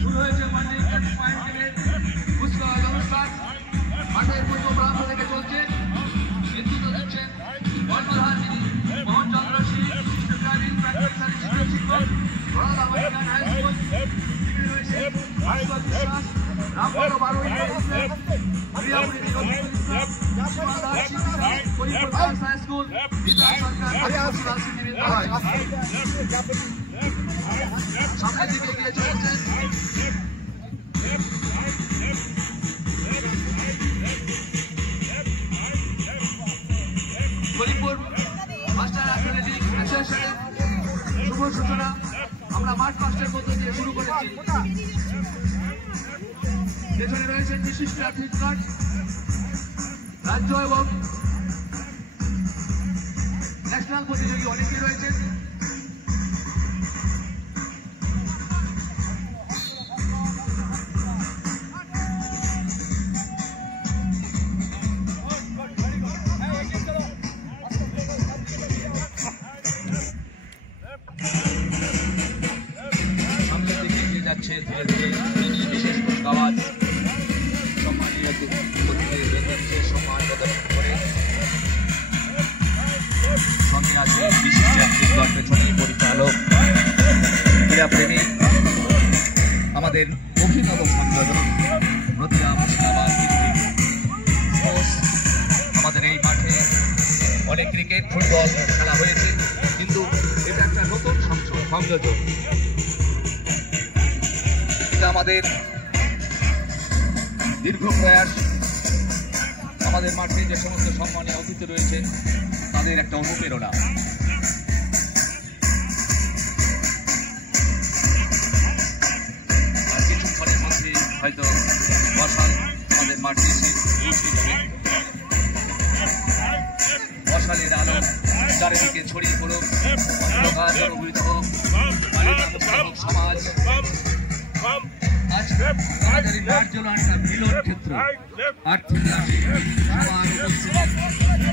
শুরু হয়েছে কুচকাওয়াজ অনুষ্ঠান। মাঠের পূর্ব প্রান্ত থেকে চলছে। নেতৃত্ব দিচ্ছেন কর্ণধার মোহনচন্দ্র সিং, প্রাক্তন শিক্ষক হাই স্কুল। রয়েছে বিশ্বাস, রামবড় বারোই স্কুল, বিধান সরকার সামনের দিকে এগিয়ে চলেছেন। করিমপুর মাস্টার অ্যাথলেটিক অ্যাসোসিয়েশনের শুভ সূচনা আমরা মাঠ পাস্টের মধ্য দিয়ে শুরু করেছি। পেছনে রয়েছেন বিশিষ্ট অ্যাথলিটগণ, রাজ্য এবং ন্যাশনাল প্রতিযোগী অনেকেই রয়েছেন। সামনের দিকে এগিয়ে যাচ্ছে ধীরে ধীরে বিশেষ কুচকাওয়াজ। সম্মানীয় অতিথি সম্মান করে সঙ্গে আছে বিশিষ্ট অ্যাথলিটগণ, পেছনে পরিচালক, ক্রীড়াপ্রেমী, আমাদের অভিনব সংযোজন নদিয়া মুর্শিদাবাদ আমাদের এই মাঠে অনেক ক্রিকেট ফুটবল খেলা হয়েছে, কিন্তু এটা একটা নতুন সংযোজন। এটা আমাদের দীর্ঘ প্রয়াস। আমাদের মাঠে যে সমস্ত সম্মানীয় অতিথি রয়েছেন তাদের একটা অনুপ্রেরণা। আর কিছুক্ষণের মধ্যে হয়তো মশাল আমাদের মাঠে এসে মশালের আলো চারিদিকে ছড়িয়ে পড়ুক, সমাজ। আজ আমাদের এই মাঠ ছিল একটা মিলন ক্ষেত্র। আর্থিক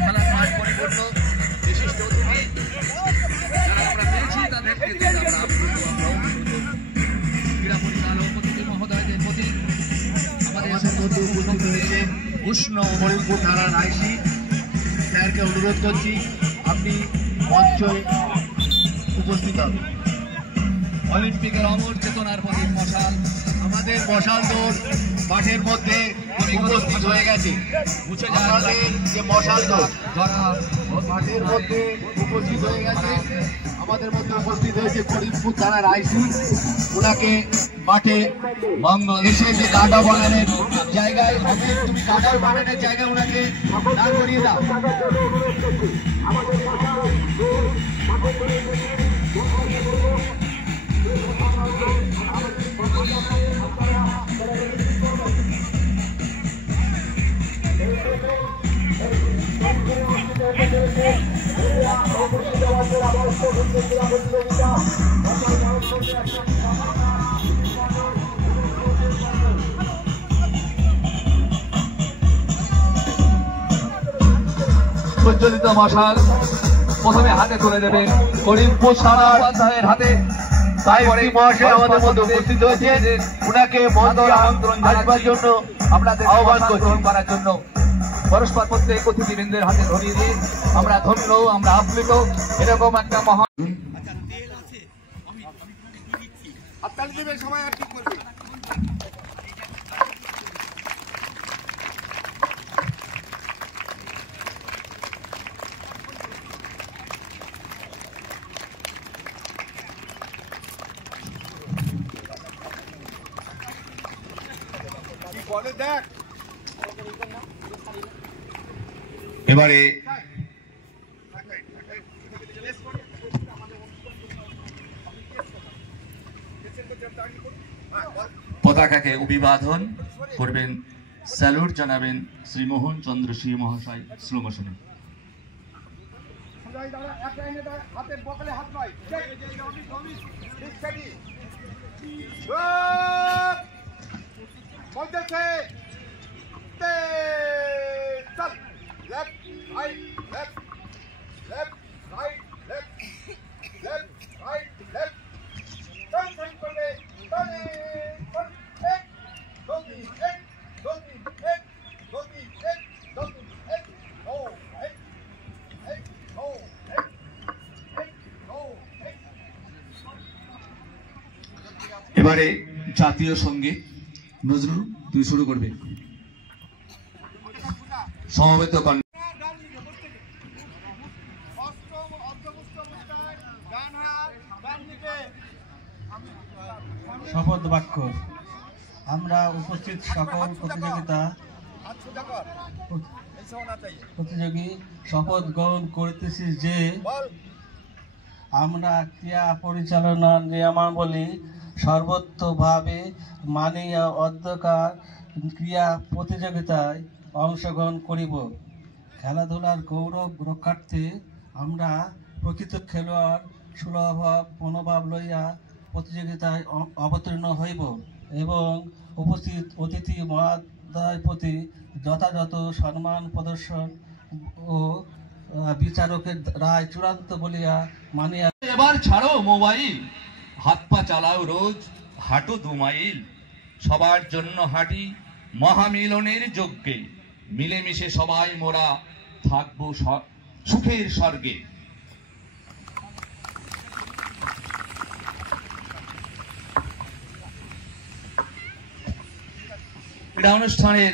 খেলার মাঠ পরিবর্ত বিশিষ্ট অতিথি যারা আমরা পেয়েছি তাদেরকে ক্রীড়া পরিচালক অতিথি মহোদয়দের প্রতি আমাদের মধ্যে উপস্থিত হয়েছে উষ্ণ হরিপুর থানার আইসি স্যারকে অনুরোধ করছি আপনি মঞ্চে উপস্থিত হবেন। অলিম্পিকের অমর চেতনার প্রতীক মশাল, আমাদের মশাল দৌড় মাঠের মধ্যে উপস্থিত হয়ে গেছে। আমাদের যে মশাল দৌড় যারা মাঠের মধ্যে উপস্থিত হয়ে গেছে, আমাদের মধ্যে উপস্থিত হয়েছে করিমপুর থানার আইসি। ওনাকে মাঠে এসে যে গাডা বানানোর জায়গায়, তুমি গাডার বানানোর জায়গায় ওনাকে দাঁড় করিয়ে দাও। প্রজ্বলিত মশাল প্রথমে হাতে তুলে দেবেন করিমপুর সারার হাতে। তারপরে মহাশয় আমাদের মধ্যে উপস্থিত হয়েছে, উনাকে মন্দির আমন্ত্রণ জানাবার জন্য আপনাদের আহ্বান গ্রহণ করার জন্য পরস্পর প্রত্যেক অতিথিবৃন্দের হাতে ধরিয়ে দিন। আমরা ধন্য, আমরা আপ্লুত এরকম একটা মহান সময় আর কি করবে। এবারে পতাকাকে অভিবাদন করবেন, স্যালুট জানাবেন শ্রী মোহন চন্দ্র সিংহ মহাশয় স্লো মোশনে। এবারে জাতীয় সঙ্গীত। নজরুল, তুই শুরু করবি। সমবেত কণ্ঠ। শপথ বাক্য। আমরা উপস্থিত সকল প্রতিযোগী শপথ গ্রহণ করিতেছি যে আমরা ক্রিয়া পরিচালনার নিয়মাবলী সর্বোত্তভাবে মানিয়া অধ্যকার ক্রিয়া প্রতিযোগিতায় অংশগ্রহণ করিব। খেলাধুলার গৌরব রক্ষার্থে আমরা প্রকৃত খেলোয়াড় সুলভ মনোভাব লইয়া প্রতিযোগিতায় অবতীর্ণ হইব এবং উপস্থিত অতিথি মহোদয়ের প্রতি যথাযথ সম্মান প্রদর্শন ও বিচারকের রায় চূড়ান্ত বলিয়া মানিয়া। এবার ছাড়ো মোবাইল, হাত পা চালাও রোজ, হাঁটো 2 মাইল। সবার জন্য হাঁটি মহামিলনের যজ্ঞে, মিলেমিশে সবাই মোরা থাকবো সুখের স্বর্গে। ক্রীড়া অনুষ্ঠানের